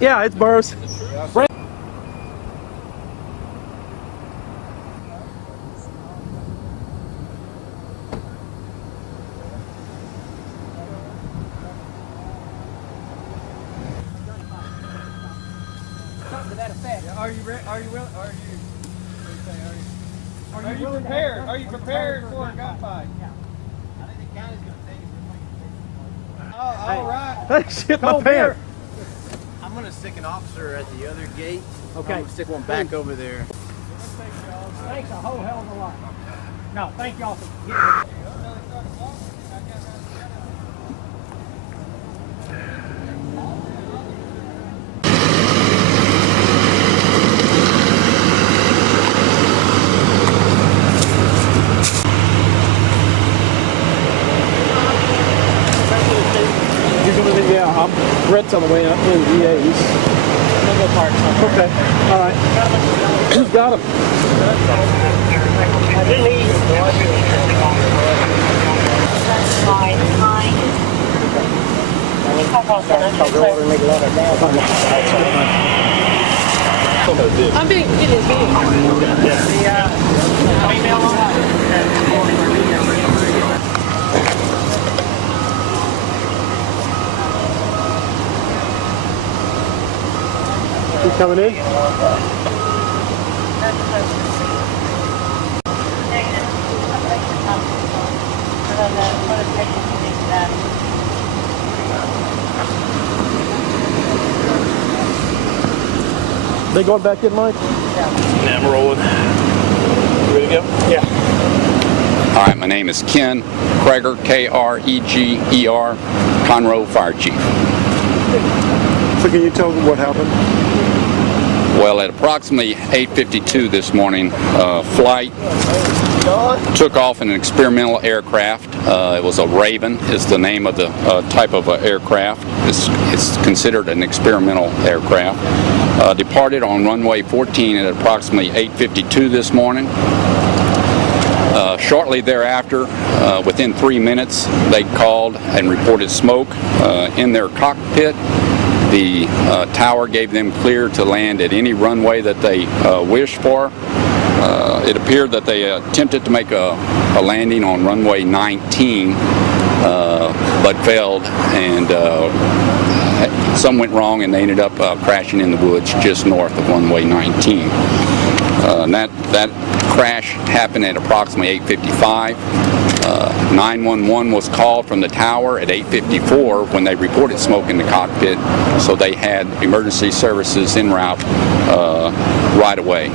Yeah, it's burst. Are you prepared? Are you prepared for a gunfight? Yeah. I think the county's going to take it. Oh, all right. Hey, shit, my pants. I'm going to stick an officer at the other gate. Okay. I'm going to stick one back over there. Thanks a whole hell of a lot. No, thank y'all for getting it. Yeah, Brett's on the way up in the VAs. Okay, all right. Who's got him? I'm being You coming in? They going back in, Mike? Yeah, I'm rolling. You ready to go? Yeah. All right, my name is Ken Kreger, K-R-E-G-E-R, Conroe Fire Chief. So can you tell me what happened? Well, at approximately 8:52 this morning, flight took off in an experimental aircraft. It was a Raven, is the name of the type of aircraft. It's considered an experimental aircraft. Departed on runway 14 at approximately 8:52 this morning. Shortly thereafter, within 3 minutes, they called and reported smoke in their cockpit. The tower gave them clear to land at any runway that they wished for. It appeared that they attempted to make a landing on runway 19, but failed, and some went wrong, and they ended up crashing in the woods just north of runway 19. That crash happened at approximately 8:55. 911 was called from the tower at 8:54 when they reported smoke in the cockpit, so they had emergency services en route right away.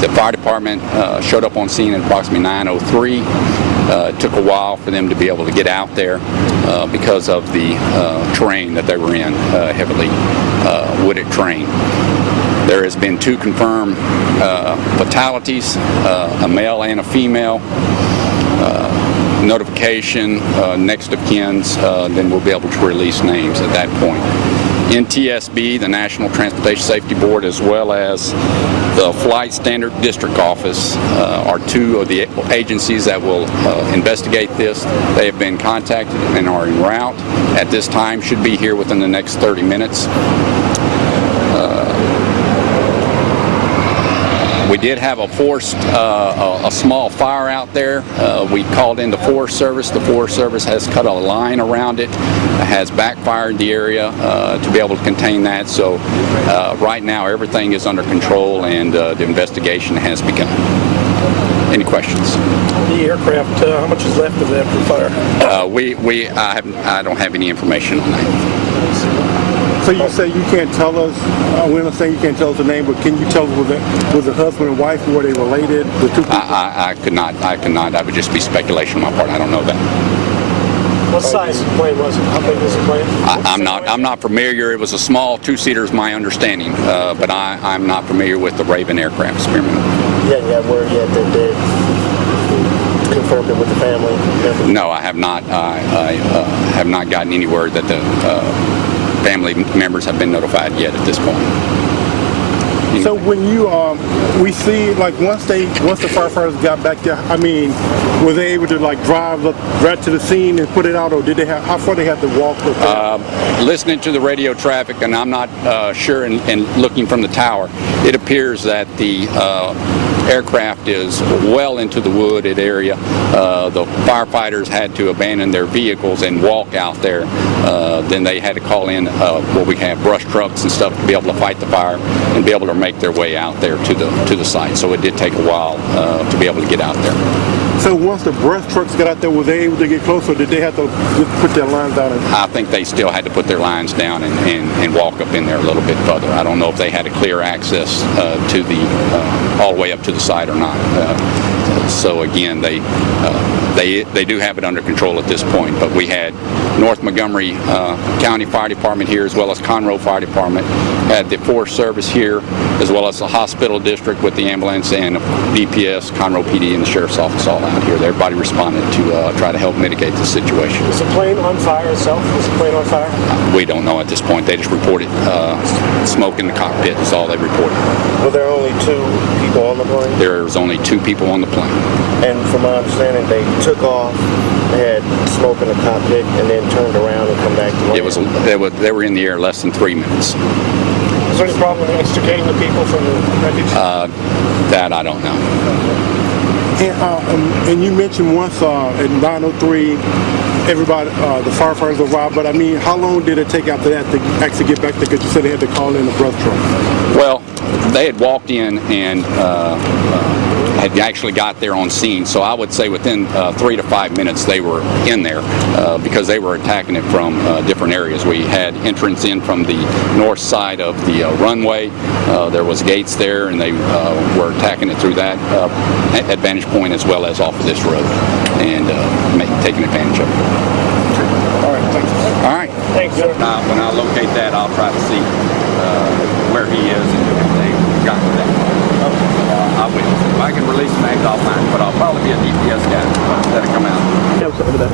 The fire department showed up on scene at approximately 9:03. It took a while for them to be able to get out there because of the terrain that they were in, heavily wooded terrain. There has been 2 confirmed fatalities, a male and a female. Notification next of kin's, then we'll be able to release names at that point. NTSB, the National Transportation Safety Board, as well as the Flight Standard District Office are 2 of the agencies that will investigate this. They have been contacted and are en route. At this time, should be here within the next 30 minutes. We did have a small fire out there. We called in the Forest Service. The Forest Service has cut a line around it, has backfired the area to be able to contain that. So right now everything is under control, and the investigation has begun. Any questions? The aircraft, how much is left of that for fire? I don't have any information on that. So you say you can't tell us, we understand you can't tell us the name, but can you tell us was the husband and wife, were they related? The 2 people? I could not. That would just be speculation on my part. I don't know that. What size plane was it? How big was the plane? I'm not familiar. It was a small two-seater, is my understanding, but I'm not familiar with the Raven aircraft, Spearman. Yeah, word yet that they confirmed it with the family? No, I have not. I have not gotten any word that the family members have been notified yet at this point. So when you we see like once the firefighters got back there, I mean, were they able to like drive up right to the scene and put it out, or did they have, how far they had to walk with it? Listening to the radio traffic, and I'm not sure, and looking from the tower, it appears that the aircraft is well into the wooded area. The firefighters had to abandon their vehicles and walk out there. Then they had to call in what we have brush trucks and stuff to be able to fight the fire and be able to make their way out there to the site. So it did take a while to be able to get out there. So once the brush trucks got out there, were they able to get closer, or did they have to just put their lines down? I think they still had to put their lines down and walk up in there a little bit further. I don't know if they had a clear access to the all the way up to the site or not. So again, they do have it under control at this point. But we had North Montgomery County Fire Department here, as well as Conroe Fire Department, had the Forest Service here, as well as the hospital district with the ambulance and DPS, Conroe PD, and the Sheriff's Office all out here. Everybody responded to try to help mitigate the situation. Was the plane on fire itself? Was the plane on fire? We don't know at this point. They just reported smoke in the cockpit is all they reported. Were there only 2 people on the plane? There was only 2 people on the plane. And from my understanding, they took off, they had smoke in the cockpit, and then turned around and come back to land. They were in the air less than 3 minutes. Was there any problem extricating the people from the wreckage? That I don't know. And you mentioned once at 9:03, everybody, the firefighters arrived, but I mean, how long did it take after that to actually get back there? Because you said they had to call in the brush truck. Well, they had walked in and had actually got there on scene, so I would say within 3 to 5 minutes they were in there because they were attacking it from different areas. We had entrance in from the north side of the runway. There was gates there, and they were attacking it through that advantage point as well as off of this road and taking advantage of it. All right, thanks. All right. Thanks, sir. When I locate that, I'll try to see where he is and if they got to that. I will. If I can release mags, I'll find it, but I'll probably be a DPS guy that'll come out. Yeah, what's over there?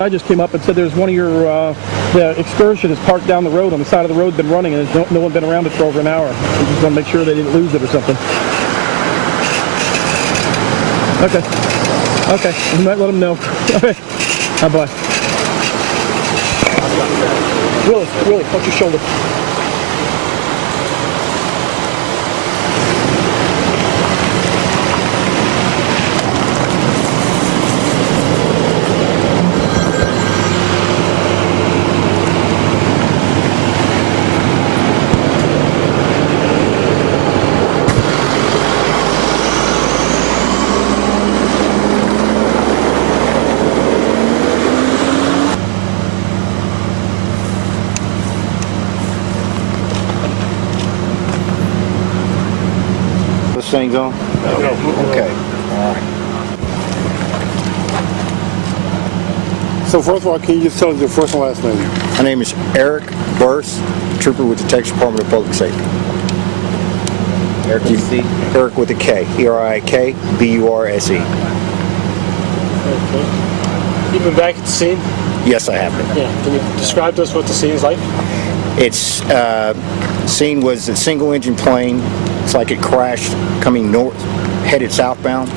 I just came up and said there's one of your the excursion is parked down the road on the side of the road, been running, and there's no one been around it for over an hour. We just want to make sure they didn't lose it or something. Okay, we might let them know. Okay, bye. Willie, watch your shoulder. Thing's on? Okay. All right. So first of all, can you just tell us your first and last name? My name is Eric Burse, trooper with the Texas Department of Public Safety. Eric with C? Eric with a K. E-R-I-K-B-U-R-S-E. Okay. You've been back at the scene? Yes, I have been. Yeah. Can you describe to us what the scene is like? Its scene was a single engine plane. It's like it crashed coming north, headed southbound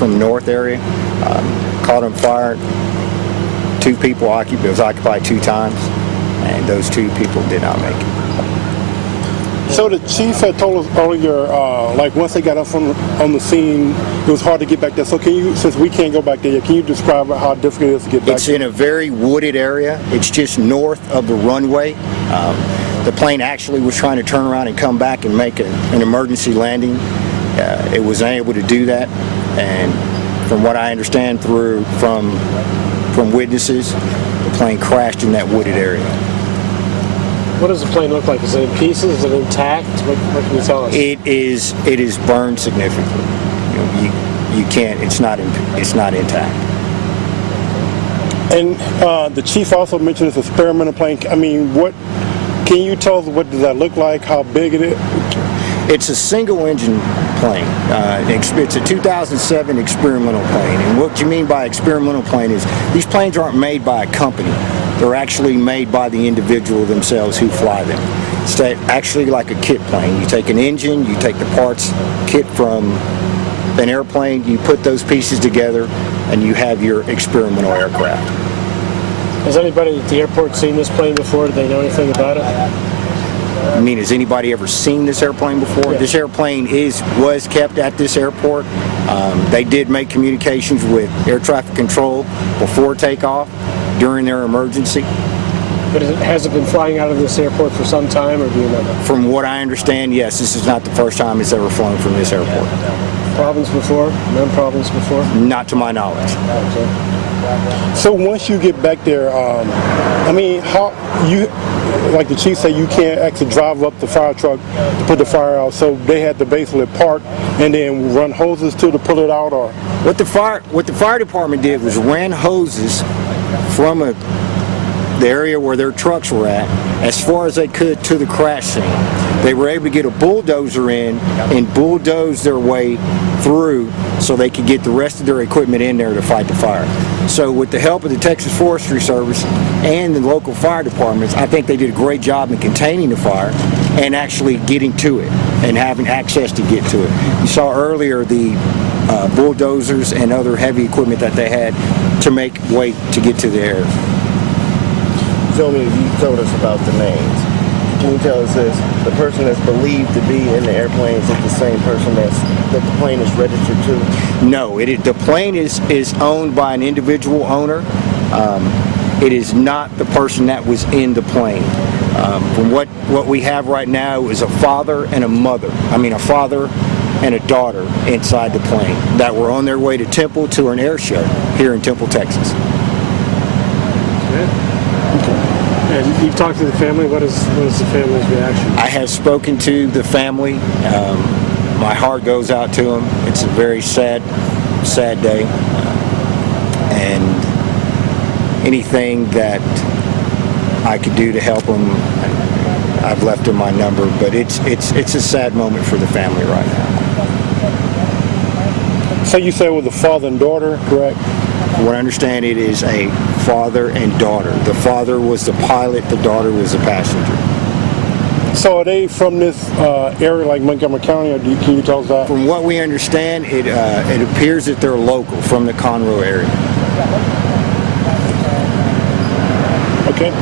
from the north area. Caught on fire. 2 people occupied. It was occupied 2 times, and those 2 people did not make it. So the chief had told us earlier, like once they got up on the scene, it was hard to get back there. So can you, since we can't go back there yet, can you describe how difficult it is to get back It's there? in a very wooded area. It's just north of the runway. The plane actually was trying to turn around and come back and make an emergency landing. It was unable to do that, and from what I understand from witnesses, the plane crashed in that wooded area. What does the plane look like? Is it in pieces? Is it intact? What can you tell us? It is burned significantly. You can't. It's not intact. And the chief also mentioned this experimental plane. I mean, what can you tell us? What does that look like? How big it is? It's a single-engine plane. It's a 2007 experimental plane. And what you mean by experimental plane is these planes aren't made by a company. They're actually made by the individual themselves who fly them. It's actually like a kit plane. You take an engine, you take the parts kit from an airplane, you put those pieces together, and you have your experimental aircraft. Has anybody at the airport seen this plane before? Do they know anything about it? I mean, has anybody ever seen this airplane before? Yeah. This airplane was kept at this airport. They did make communications with air traffic control before takeoff during their emergency. But has it been flying out of this airport for some time, or do you know that? From what I understand, yes, this is not the first time it's ever flown from this airport. Problems before? No problems before? Not to my knowledge. Okay. So once you get back there, I mean, how you, like the chief said, you can't actually drive up the fire truck to put the fire out. So they had to basically park and then run hoses to pull it out, or What the fire department did was ran hoses from the area where their trucks were at as far as they could to the crash scene. They were able to get a bulldozer in and bulldoze their way through so they could get the rest of their equipment in there to fight the fire. So with the help of the Texas Forestry Service and the local fire departments, I think they did a great job in containing the fire and actually getting to it and having access to get to it. You saw earlier the bulldozers and other heavy equipment that they had to make way to get to the air. Tell me, you told us about the names. Can you tell us this? The person that's believed to be in the airplane, is it the same person that the plane is registered to? No, the plane is owned by an individual owner. It is not the person that was in the plane. From what we have right now is a father and a mother. I mean, a father and a daughter inside the plane that were on their way to Temple to an air show here in Temple, Texas. And you've talked to the family. What is the family's reaction? I have spoken to the family. My heart goes out to them. It's a very sad day. And anything that I could do to help them, I've left them my number. But it's a sad moment for the family right now. so you said it was a father and daughter, correct? From what I understand, it is a father and daughter. The father was the pilot, the daughter was the passenger. So are they from this area like Montgomery County, or can you tell us that? From what we understand, it appears that they're local from the Conroe area. Okay.